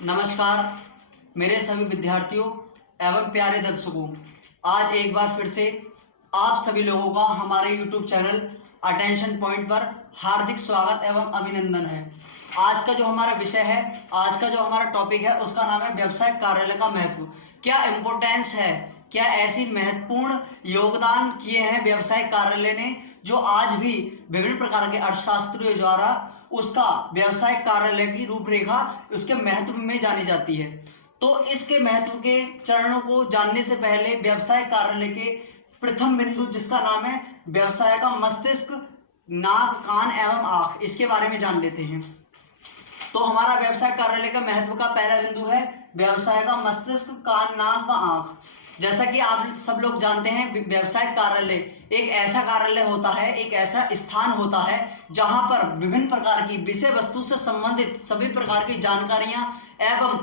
नमस्कार मेरे सभी विद्यार्थियों एवं प्यारे दर्शकों। आज एक बार फिर से आप सभी लोगों का हमारे YouTube चैनल अटेंशन पॉइंट पर हार्दिक स्वागत एवं अभिनंदन है। आज का जो हमारा विषय है, आज का जो हमारा टॉपिक है, उसका नाम है व्यवसाय कार्यालय का महत्व। क्या इम्पोर्टेंस है, क्या ऐसी महत्वपूर्ण योगदान किए हैं व्यवसाय कार्यालय ने जो आज भी विभिन्न प्रकार के अर्थशास्त्रियों द्वारा उसका व्यवसाय कार्यालय की रूपरेखा उसके महत्व में जानी जाती है। तो इसके महत्व के चरणों को जानने से पहले व्यवसाय कार्यालय के प्रथम बिंदु, जिसका नाम है व्यवसाय का मस्तिष्क, नाक, कान एवं आंख, इसके बारे में जान लेते हैं। तो हमारा व्यवसाय कार्यालय का महत्व का पहला बिंदु है व्यवसाय का मस्तिष्क, कान, नाक व आंख। जैसा कि आप सब लोग जानते हैं, व्यवसाय कार्यालय एक ऐसा कार्यालय होता है, एक ऐसा स्थान होता है जहां पर विभिन्न प्रकार की विषय वस्तु से संबंधित सभी प्रकार की जानकारियां एवं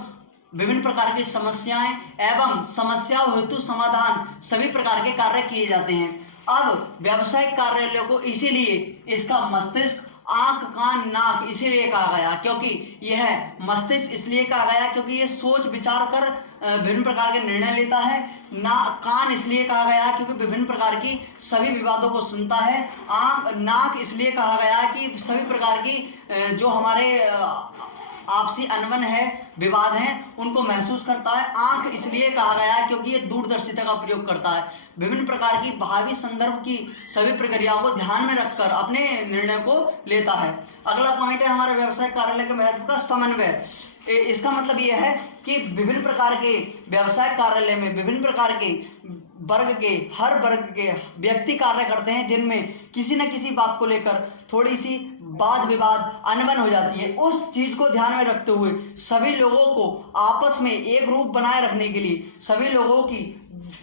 विभिन्न प्रकार की समस्याएं एवं समस्याओं हेतु समाधान सभी प्रकार के कार्य किए जाते हैं। अब व्यवसायिक कार्यालय को इसीलिए इसका मस्तिष्क, आंख, कान, नाक इसीलिए कहा गया, क्योंकि यह मस्तिष्क इसलिए कहा गया क्योंकि यह सोच विचार कर विभिन्न प्रकार के निर्णय लेता है। कान इसलिए कहा गया क्योंकि विभिन्न प्रकार की सभी विवादों को सुनता है। नाक इसलिए कहा गया कि सभी प्रकार की जो हमारे आपसी अनबन है, विवाद हैं, उनको महसूस करता है। आंख इसलिए कहा गया क्योंकि ये दूरदर्शिता का प्रयोग करता है, विभिन्न प्रकार की भावी संदर्भ की सभी प्रक्रियाओं को ध्यान में रखकर अपने निर्णय को लेता है। अगला पॉइंट है हमारे व्यवसाय कार्यालय के महत्व का समन्वय। इसका मतलब यह है कि विभिन्न प्रकार के व्यवसाय कार्यालय में विभिन्न प्रकार के वर्ग के, हर वर्ग के व्यक्ति कार्य करते हैं, जिनमें किसी न किसी बात को लेकर थोड़ी सी वाद विवाद, अनबन हो जाती है। उस चीज को ध्यान में रखते हुए सभी लोगों को आपस में एक रूप बनाए रखने के लिए, सभी लोगों की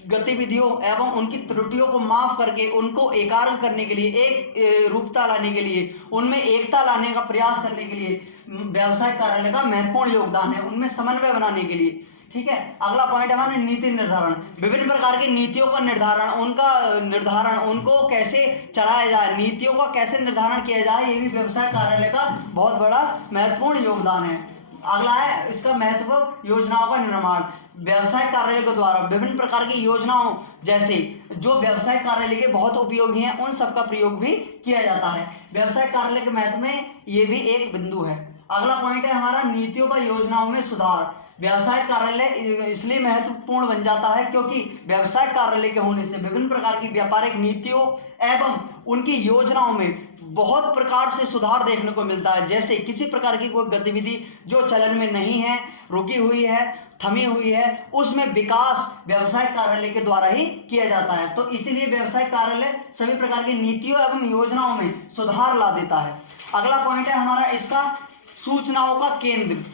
गतिविधियों एवं उनकी त्रुटियों को माफ करके उनको एकाग्र करने के लिए, एक रूपता लाने के लिए, उनमें एकता लाने का प्रयास करने के लिए व्यवसाय कार्यालय का महत्वपूर्ण योगदान है, उनमें समन्वय बनाने के लिए। ठीक है। अगला पॉइंट है हमारा नीति निर्धारण। विभिन्न प्रकार की नीतियों का निर्धारण, उनको कैसे चलाया जाए, नीतियों का कैसे निर्धारण किया जाए, ये भी व्यवसाय कार्यालय का बहुत बड़ा महत्वपूर्ण योगदान है। अगला है इसका महत्व योजनाओं का निर्माण। व्यवसाय कार्यालय के द्वारा विभिन्न प्रकार की योजनाओं, जैसे जो व्यवसाय कार्यालय के बहुत उपयोगी हैं, उन सब का प्रयोग भी किया जाता है। व्यवसाय कार्यालय के महत्व में ये भी एक बिंदु है। अगला पॉइंट है हमारा नीतियों व योजनाओं में सुधार। व्यवसाय कार्यालय इसलिए महत्वपूर्ण बन जाता है क्योंकि व्यवसाय कार्यालय के होने से विभिन्न प्रकार की व्यापारिक नीतियों एवं उनकी योजनाओं में बहुत प्रकार से सुधार देखने को मिलता है। जैसे किसी प्रकार की कोई गतिविधि जो चलन में नहीं है, रुकी हुई है, थमी हुई है, उसमें विकास व्यवसाय कार्यालय के द्वारा ही किया जाता है। तो इसीलिए व्यवसाय कार्यालय सभी प्रकार की नीतियों एवं योजनाओं में सुधार ला देता है। अगला पॉइंट है हमारा इसका सूचनाओं का केंद्र।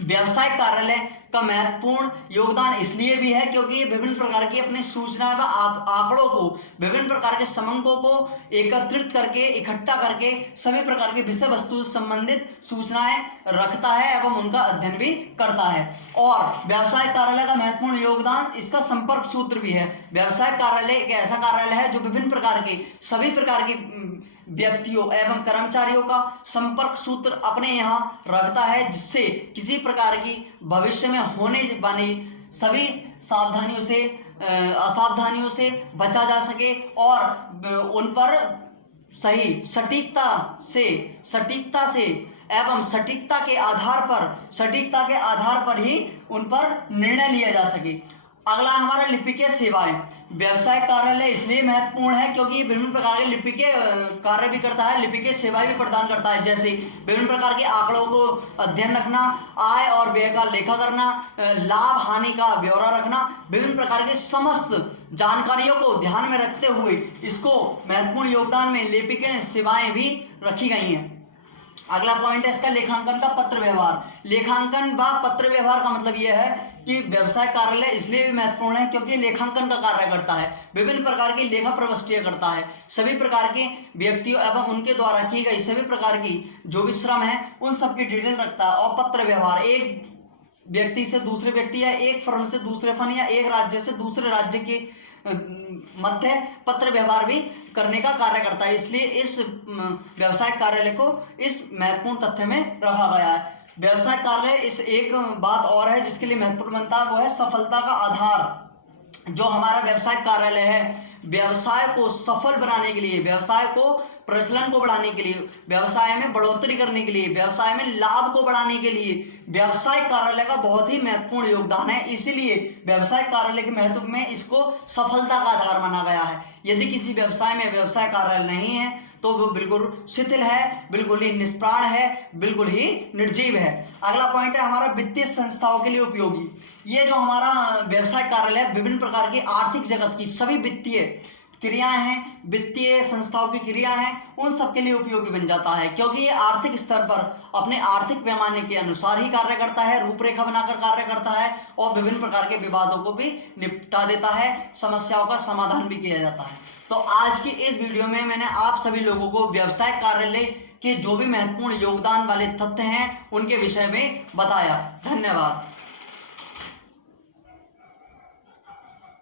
व्यवसाय कार्यालय का महत्वपूर्ण योगदान इसलिए भी है क्योंकि ये विभिन्न प्रकार की अपनी सूचनाएं व आंकड़ों को, विभिन्न प्रकार के समंकों को एकत्रित करके, इकट्ठा करके सभी प्रकार की विषय वस्तु से संबंधित सूचनाएं रखता है एवं उनका अध्ययन भी करता है। और व्यवसाय कार्यालय का महत्वपूर्ण योगदान इसका संपर्क सूत्र भी है। व्यवसाय कार्यालय एक ऐसा कार्यालय है जो विभिन्न प्रकार के सभी प्रकार की व्यक्तियों एवं कर्मचारियों का संपर्क सूत्र अपने यहाँ रखता है, जिससे किसी प्रकार की भविष्य में होने वाली सभी असावधानियों से बचा जा सके और उन पर सही सटीकता से एवं सटीकता के आधार पर ही उन पर निर्णय लिया जा सके। अगला हमारा लिपिकीय सेवाएं। व्यवसाय कार्यालय इसलिए महत्वपूर्ण है क्योंकि ये विभिन्न प्रकार के लिपिकीय कार्य भी करता है, लिपिकीय सेवाएं भी प्रदान करता है। जैसे विभिन्न प्रकार के आंकड़ों को अध्ययन रखना, आय और व्यय का लेखा करना, लाभ हानि का ब्यौरा रखना, विभिन्न प्रकार के समस्त जानकारियों को ध्यान में रखते हुए इसको महत्वपूर्ण योगदान में लिपिकीय सेवाएं भी रखी गई हैं। अगला पॉइंट है इसका लेखांकन का पत्र व्यवहार। लेखांकन व पत्र व्यवहार का मतलब यह है कि व्यवसाय कार्यालय इसलिए भी महत्वपूर्ण है क्योंकि लेखांकन का कार्य करता है, विभिन्न प्रकार की लेखा प्रविष्टियां करता है, सभी प्रकार के व्यक्तियों एवं उनके द्वारा की गई सभी प्रकार की जो भी श्रम है उन सब की डिटेल रखता है। और पत्र व्यवहार, एक व्यक्ति से दूसरे व्यक्ति या एक फर्म से दूसरे फर्म या एक राज्य से दूसरे राज्य के मध्य पत्र व्यवहार भी करने का कार्य करता है। इसलिए इस व्यवसाय कार्यालय को इस महत्वपूर्ण तथ्य में रखा गया है। व्यवसाय कार्यालय इस एक बात और है जिसके लिए महत्वपूर्ण बनता है, वो है सफलता का आधार। जो हमारा व्यवसाय कार्यालय है, व्यवसाय को सफल बनाने के लिए, व्यवसाय को प्रचलन को बढ़ाने के लिए, व्यवसाय में बढ़ोतरी करने के लिए, व्यवसाय में लाभ को बढ़ाने के लिए व्यवसाय कार्यालय का बहुत ही महत्वपूर्ण योगदान है। इसीलिए व्यवसाय कार्यालय के महत्व में इसको सफलता का आधार माना गया है। यदि किसी व्यवसाय में व्यवसाय कार्यालय नहीं है तो वो बिल्कुल शिथिल है, बिल्कुल ही निष्प्राण है, बिल्कुल ही निर्जीव है। अगला पॉइंट है हमारा वित्तीय संस्थाओं के लिए उपयोगी। ये जो हमारा व्यवसाय कार्यालय विभिन्न प्रकार की आर्थिक जगत की सभी वित्तीय क्रियाएं हैं, वित्तीय संस्थाओं की क्रिया है, उन सब के लिए उपयोगी बन जाता है, क्योंकि ये आर्थिक स्तर पर अपने आर्थिक पैमाने के अनुसार ही कार्य करता है, रूपरेखा बनाकर कार्य करता है और विभिन्न प्रकार के विवादों को भी निपटा देता है, समस्याओं का समाधान भी किया जाता है। तो आज की इस वीडियो में मैंने आप सभी लोगों को व्यवसाय कार्यालय के जो भी महत्वपूर्ण योगदान वाले तथ्य हैं उनके विषय में बताया। धन्यवाद।